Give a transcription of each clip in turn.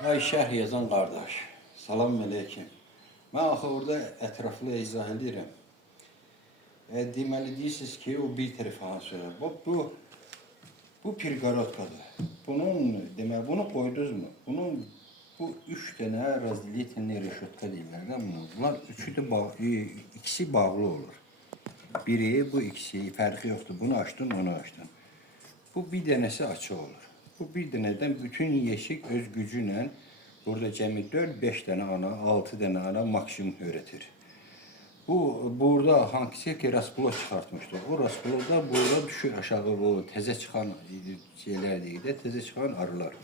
Ay şərh yazan qardaş, salam əleykum. Mən axı orada ətraflı izah edirəm. Deməli deyirsiniz ki, o bir tərəf hansı? Bu pirqarodkadır. Bunu qoydunuzmu? Bu üç dənə razdelительный решетка deyirlər də buna. Bunlar üçü də ikisi bağlı olur. Biri, bu ikisi fərqi yoxdur. Bunu açdın, onu açdın. Bu bir dənəsi açıq olur. Bu bir dənədən bütün yeşik öz gücü ilə burada cəmi 4-5 dənə ana, 6 dənə ana maksimum öğretir. Burada hangisi ki rasplot çıxartmışdı. O rasplotda burada düşür aşağı bu təzə çıxan şeylər deyil də, təzə çıxan arılar.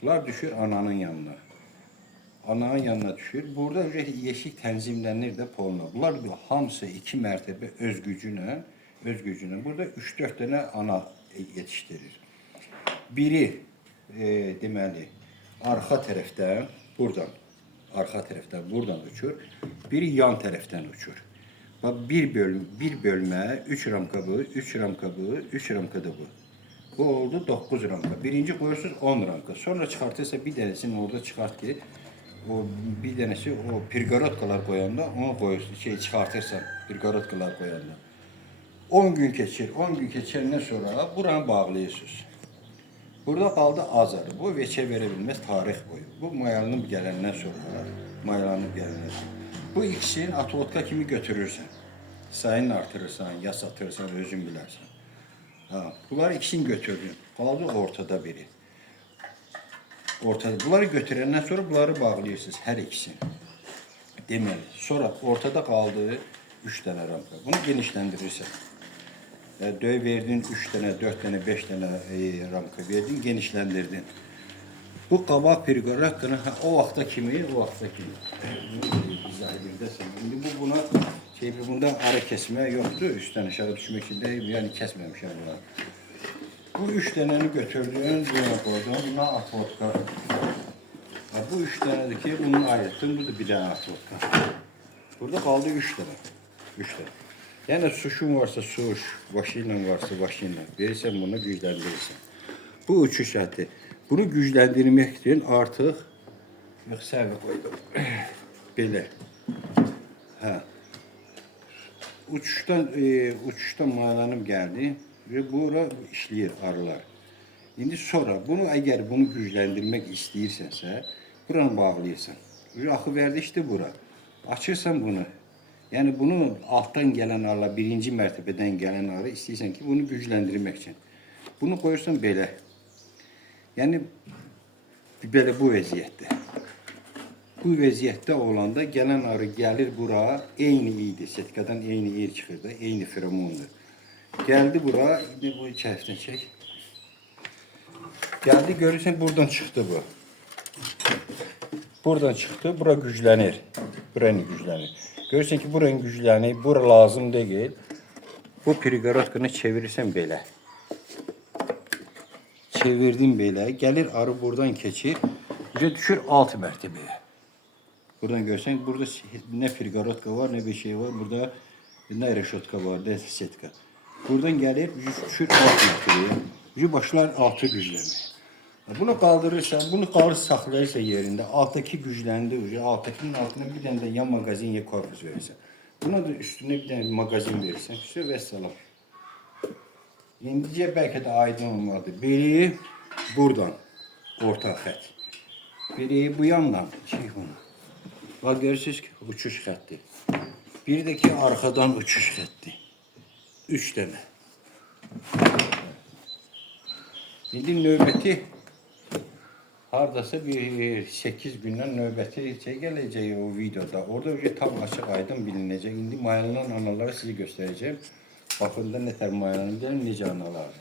Bunlar düşür ananın yanına. Ananın yanına düşür. Burada yeşik tənzimlənir də poluna. Bunlar hamısı 2 mərtəbə öz gücünə. Burada 3-4 dənə ana yetişdirir. Biri deməli arxa tərəfdən buradan uçur. Biri yan tərəfdən uçur. Bax bir bölmə 3 ramka bu, 3 ramka bu, 3 ramka da bu. Bu oldu 9 ramka. Birinci qoyursunuz 10 ramka. Sonra çıxartırsa bir dənəsini orada çıxart ki, o bir dənəsi o pirqarodkalar qoyanda onu qoyursunuz, çıxartırsan pirqarodkalar qoyanda. 10 gün keçir. 10 gün keçəndən sonra buranı bağlayırsınız. Burada qaldı az arı. Bu veçə verə bilməz tarix boyu. Bu mayalanıb gələndən sonra, bu ikisini atvodka kimi götürürsən. Sayını artırırsan, ya satırsan, özün bilərsən. Bunları ikisini götürdün. Qaldı ortada biri. Bunları götürəndən sonra bunları bağlayırsınız hər ikisini. Deməli, sonra ortada qaldı 3 dənə ramka. Bunu genişləndirirsən. Döy verdin 3 dənə, 4 dənə, 5 dənə ramka verdin, genişləndirdin. Bu qabaq pirqarodkanı o vaxta kimi. İzah edirdəsən. İndi bunda arı kesmə yoxdur, üstdən aşağı düşmək üçün də, yəni kəsməmişəm buna. Bu 3 dənəni götürdün, buna qoydun, buna atvodka. Bu 3 dənədir ki, bunu ayırtdın, bu da bir dənə atvodka. Burada qaldı 3 dənə. Yəni suşun varsa suş, vaşinlə varsa vaşinlə verirsən, bunu gücləndirirsən. Bu uçuş hətti. Bunu gücləndirmək üçün artıq səvə qoydum. Belə. Uçuşdan mayalanıb gəldi və bura işləyir arılar. İndi sonra əgər bunu gücləndirmək istəyirsənsə, buranı bağlayırsan. Axı vərdişdir bura. Açırsan bunu. Yəni bunu altdan gələn arılar, birinci mərtəbədən gələn arı istəyirsən ki, bunu gücləndirmək üçün. Bunu qoyursan belə. Yəni belə bu vəziyyətdə. Bu vəziyyətdə olanda gələn arı gəlir bura, eyni iydir, setkadan eyni iyir çıxır da, eyni feromondur. Gəldi bura, indi bu içərisindən çək. Gəldi, görürsən buradan çıxdı bu. Buradan çıxdı, bura güclənir. Buranı güclənir. Görürsən ki, buranın güclənir, bura lazım deyil. Bu pirqarodkanı çevirirsən belə. Çevirdin belə, gəlir arı buradan keçir, düşür alt mərtəbəyə. Buradan görsən, burada nə pirqarodka var, nə bir şey var, burada nə reşotka var, nə setka. Buradan gəlir, düşür alt mərtəbəyə, başlar altı gücləmə. Bunu qaldırırsan, bunu saxlayırsan yerində, alttaki gücləndi, alttakinin altına bir dənə də yan magazin, ya korpus verirsən. Buna da üstüne bir dənə magazin verirsən, və salam. İndicə bəlkə də aydın olmadı. Biri buradan, orta xət. Biri bu yandan, bunu. Bax, görürsünüz ki, uçuş xətti. Biri də ki, arxadan uçuş xətti. 3 dənə. İndi növbəti hardasa bir 8 gündən növbəti gələcək o videoda. Orada tam açıq aydın bilinəcək. İndi mayalanan analları sizi göstərəcəm. Baxın da nətər mayalanır, necə analardır.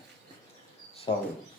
Sağ olun.